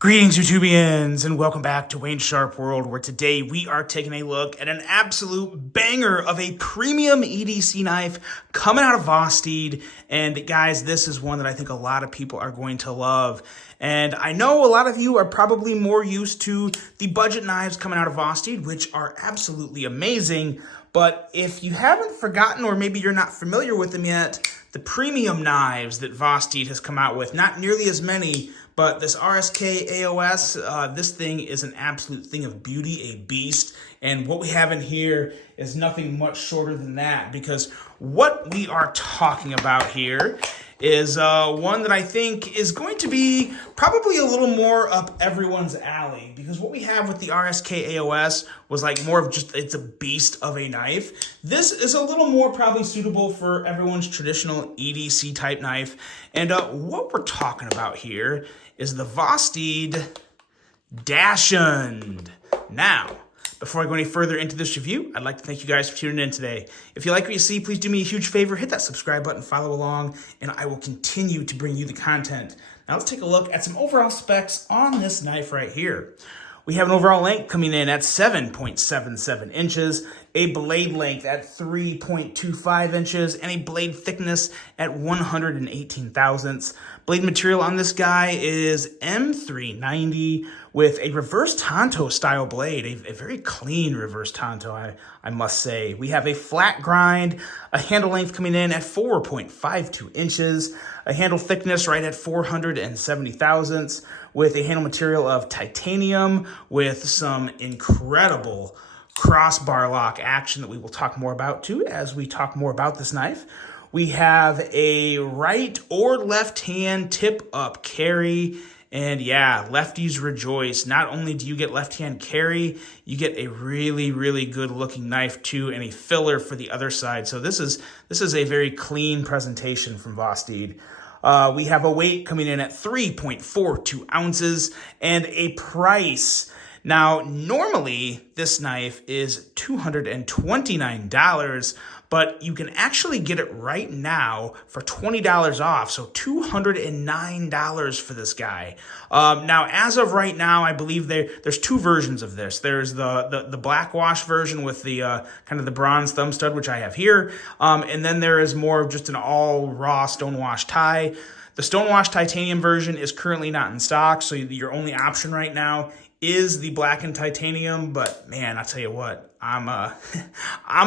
Greetings, YouTubians, and welcome back to Wayne Sharp World, where today we are taking a look at an absolute banger of a premium EDC knife coming out of Vosteed. And guys, this is one that I think a lot of people are going to love. And I know a lot of you are probably more used to the budget knives coming out of Vosteed, which are absolutely amazing. But if you haven't forgotten, or maybe you're not familiar with them yet, the premium knives that Vosteed has come out with, not nearly as many, but this RSK AOS, this thing is an absolute thing of beauty, a beast. And what we have in here is nothing much shorter than that, because what we are talking about here is one that I think is going to be probably a little more up everyone's alley, because what we have with the RSK AOS was like more of just, it's a beast of a knife. This is a little more probably suitable for everyone's traditional EDC type knife. And what we're talking about here is the Vosteed Dachshund. Now, before I go any further into this review, I'd like to thank you guys for tuning in today. If you like what you see, please do me a huge favor, hit that subscribe button, follow along, and I will continue to bring you the content. Now let's take a look at some overall specs on this knife right here. We have an overall length coming in at 7.77 inches, a blade length at 3.25 inches, and a blade thickness at 118 thousandths. Blade material on this guy is M390 with a reverse tanto style blade, a very clean reverse tanto, I must say. We have a flat grind, a handle length coming in at 4.52 inches, a handle thickness right at 470 thousandths, with a handle material of titanium with some incredible crossbar lock action that we will talk more about too as we talk more about this knife. We have a right or left hand tip up carry. And yeah, lefties rejoice. Not only do you get left hand carry, you get a really, really good looking knife too, and a filler for the other side. So this is a very clean presentation from Vosteed. We have a weight coming in at 3.42 ounces and a price. Now, normally this knife is $229, but you can actually get it right now for $20 off, so $209 for this guy. Now, as of right now, I believe there's two versions of this. There's the black wash version with the kind of the bronze thumb stud, which I have here, and then there is more of just an all raw stonewash tie. The stonewash titanium version is currently not in stock, so your only option right now is the blackened titanium. But man, I tell you what, I'm a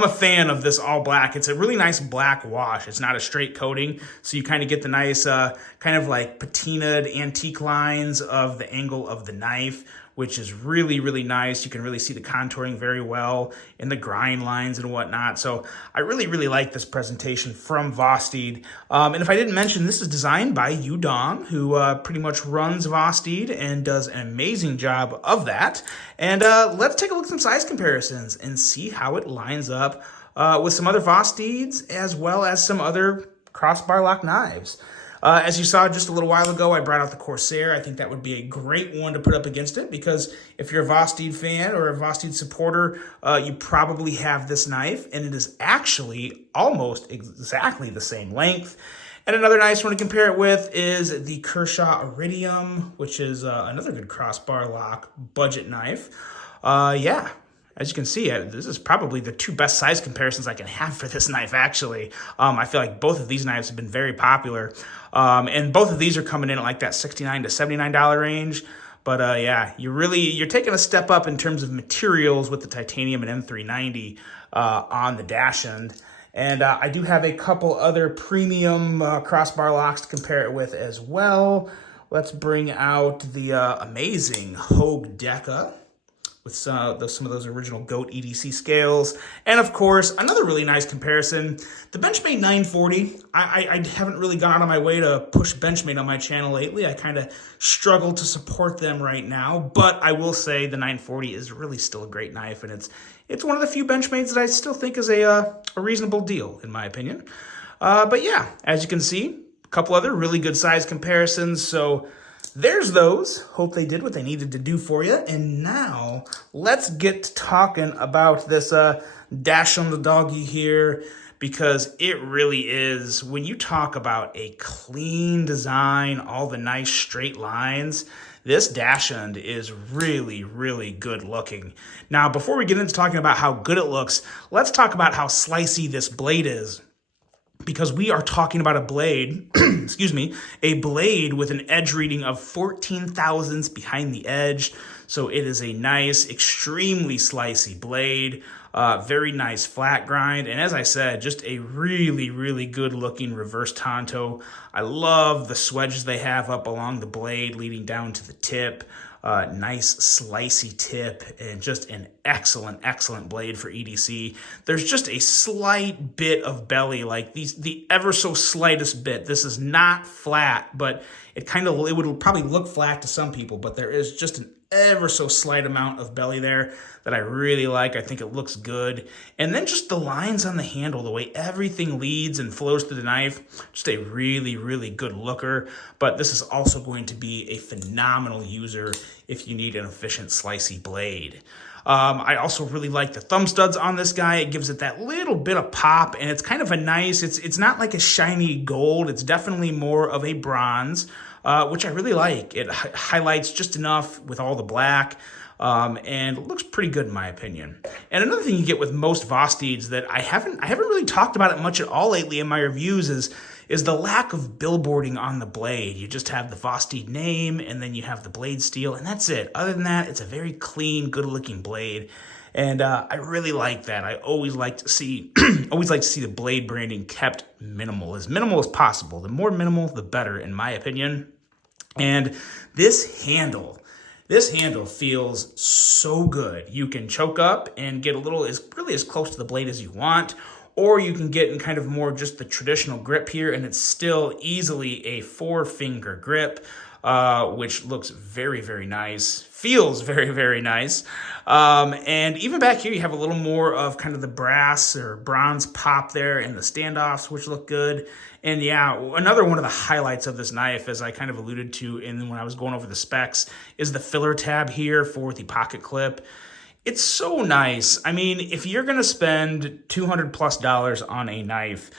fan of this all black. It's a really nice black wash. It's not a straight coating, so you kind of get the nice kind of like patinaed antique lines of the angle of the knife, which is really, really nice. You can really see the contouring very well in the grind lines and whatnot. So I really, really like this presentation from Vosteed. And if I didn't mention, this is designed by Yu Dong, who pretty much runs Vosteed and does an amazing job of that. And let's take a look at some size comparisons and see how it lines up with some other Vosteeds as well as some other crossbar lock knives. As you saw just a little while ago, I brought out the Corsair. I think that would be a great one to put up against it, because if you're a Vosteed fan or a Vosteed supporter, you probably have this knife, and it is actually almost exactly the same length. And another nice one to compare it with is the Kershaw Iridium, which is another good crossbar lock budget knife. Yeah. As you can see, this is probably the two best size comparisons I can have for this knife, actually. I feel like both of these knives have been very popular. And both of these are coming in at like that $69 to $79 range. But yeah, you're taking a step up in terms of materials with the titanium and M390 on the Dachshund. And I do have a couple other premium crossbar locks to compare it with as well. Let's bring out the amazing Hogue Deca with some of those original GOAT EDC scales. And of course, another really nice comparison, the Benchmade 940. I haven't really gone out of my way to push Benchmade on my channel lately. I kind of struggle to support them right now, but I will say the 940 is really still a great knife, and it's one of the few Benchmades that I still think is a reasonable deal, in my opinion. But yeah, as you can see, a couple other really good size comparisons, so there's those. Hope they did what they needed to do for you. And now let's get to talking about this Dachshund doggy here, because it really is, when you talk about a clean design, all the nice straight lines, this dash end is really, really good looking. Now, before we get into talking about how good it looks, let's talk about how slicey this blade is. Because we are talking about a blade, excuse me, a blade with an edge reading of 14 thousandths behind the edge. So it is a nice, extremely slicey blade, very nice flat grind. And as I said, just a really, really good looking reverse tanto. I love the swedges they have up along the blade leading down to the tip. Nice slicey tip and just an excellent, excellent blade for EDC. There's just a slight bit of belly, like the ever so slightest bit. This is not flat, but it would probably look flat to some people, but there is just an ever so slight amount of belly there that I really like. I think it looks good. And then just the lines on the handle, the way everything leads and flows through the knife, just a really, really good looker. But this is also going to be a phenomenal user if you need an efficient slicey blade. I also really like the thumb studs on this guy. It gives it that little bit of pop, and it's kind of a nice, it's not like a shiny gold. It's definitely more of a bronze, which I really like. It highlights just enough with all the black, and it looks pretty good in my opinion. And another thing you get with most Vosteeds that I haven't really talked about it much at all lately in my reviews is the lack of billboarding on the blade. You just have the Vosteed name, and then you have the blade steel, and that's it. Other than that, it's a very clean, good-looking blade, and I really like that. I always like to see, the blade branding kept minimal as possible. The more minimal, the better, in my opinion. And this handle feels so good. You can choke up and get really as close to the blade as you want, or you can get in kind of more just the traditional grip here, and it's still easily a 4-finger grip, which looks very, very nice, feels very, very nice. And even back here, you have a little more of kind of the brass or bronze pop there in the standoffs, which look good. And yeah, another one of the highlights of this knife, as I kind of alluded to when I was going over the specs, is the filler tab here for the pocket clip. It's so nice. I mean, if you're going to spend $200+ on a knife,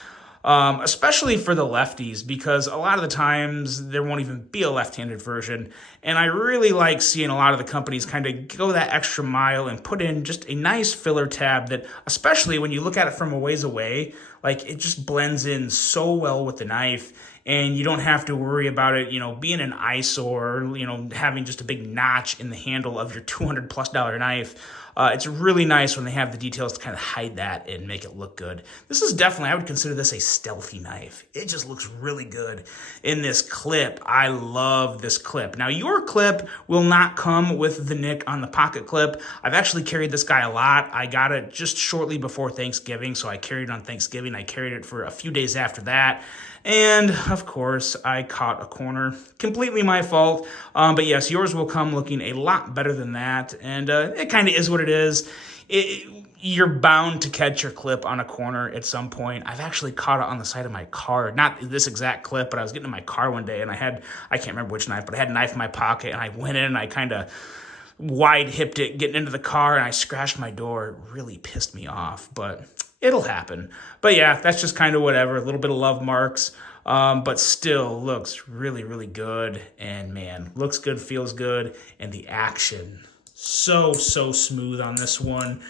especially for the lefties, because a lot of the times there won't even be a left-handed version. And I really like seeing a lot of the companies kind of go that extra mile and put in just a nice filler tab that, especially when you look at it from a ways away, like it just blends in so well with the knife. And you don't have to worry about it, being an eyesore, having just a big notch in the handle of your $200+ knife. It's really nice when they have the details to kind of hide that and make it look good. This is definitely, I would consider this a stealthy knife. It just looks really good in this clip. I love this clip. Now, your clip will not come with the nick on the pocket clip. I've actually carried this guy a lot. I got it just shortly before Thanksgiving, so I carried it on Thanksgiving. I carried it for a few days after that. And, of course, I caught a corner. Completely my fault. But, yes, yours will come looking a lot better than that. And it kind of is what it is. You're bound to catch your clip on a corner at some point. I've actually caught it on the side of my car. Not this exact clip, but I was getting in my car one day, and I can't remember which knife, but I had a knife in my pocket, and I went in and I kind of wide-hipped it getting into the car, and I scratched my door. It really pissed me off, but it'll happen. But yeah, that's just kind of whatever, a little bit of love marks, but still looks really, really good. And man, looks good, feels good, and the action, so smooth on this one.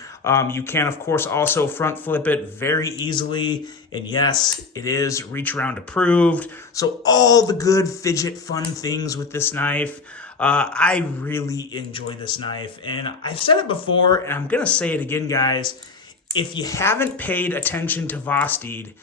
You can, of course, also front flip it very easily. And yes, it is reach around approved. So all the good fidget fun things with this knife. I really enjoy this knife. And I've said it before, and I'm going to say it again, guys. If you haven't paid attention to Vosteed,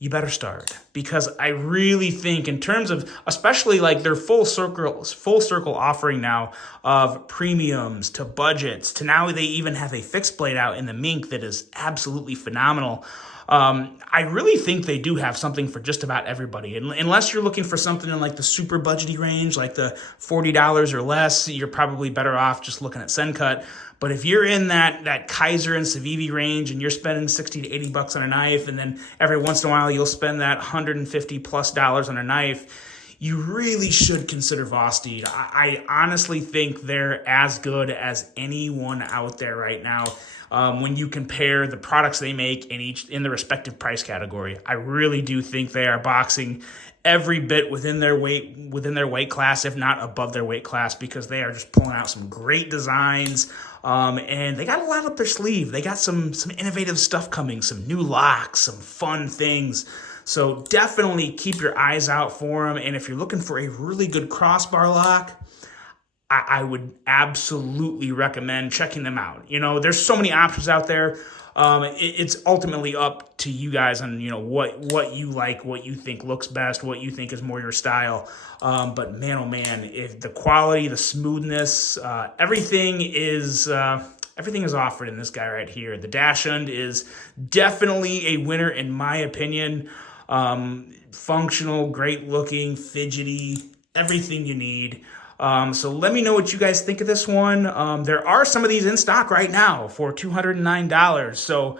you better start, because I really think in terms of, especially like their full circle offering now of premiums to budgets to now they even have a fixed blade out in the mink that is absolutely phenomenal. I really think they do have something for just about everybody. Unless you're looking for something in like the super budgety range, like the $40 or less, you're probably better off just looking at Sencut. But if you're in that Kaiser and Civivi range and you're spending $60 to $80 on a knife, and then every once in a while you'll spend that $150+ on a knife, you really should consider Vosteed. I honestly think they're as good as anyone out there right now. When you compare the products they make in the respective price category, I really do think they are boxing every bit within their weight class, if not above their weight class, because they are just pulling out some great designs. And they got a lot up their sleeve. They got some innovative stuff coming, some new locks, some fun things. So definitely keep your eyes out for them. And if you're looking for a really good crossbar lock, I would absolutely recommend checking them out. There's so many options out there. It's ultimately up to you guys on, what you like, what you think looks best, what you think is more your style. But man, oh man, if the quality, the smoothness, everything is offered in this guy right here. The Dachshund is definitely a winner in my opinion. Functional, great looking, fidgety, everything you need. So let me know what you guys think of this one. There are some of these in stock right now for $209. So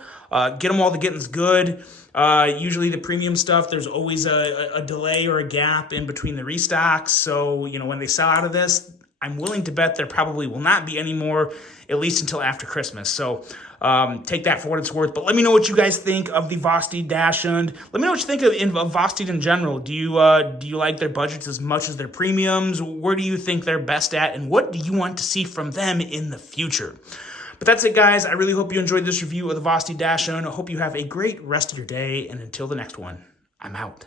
get them while the getting's good. Usually the premium stuff, there's always a delay or a gap in between the restocks. So, when they sell out of this, I'm willing to bet there probably will not be any more, at least until after Christmas. So take that for what it's worth. But let me know what you guys think of the Vosteed Dachshund. Let me know what you think of Vosteed in general. Do you like their budgets as much as their premiums? Where do you think they're best at? And what do you want to see from them in the future? But that's it, guys. I really hope you enjoyed this review of the Vosteed Dachshund. I hope you have a great rest of your day. And until the next one, I'm out.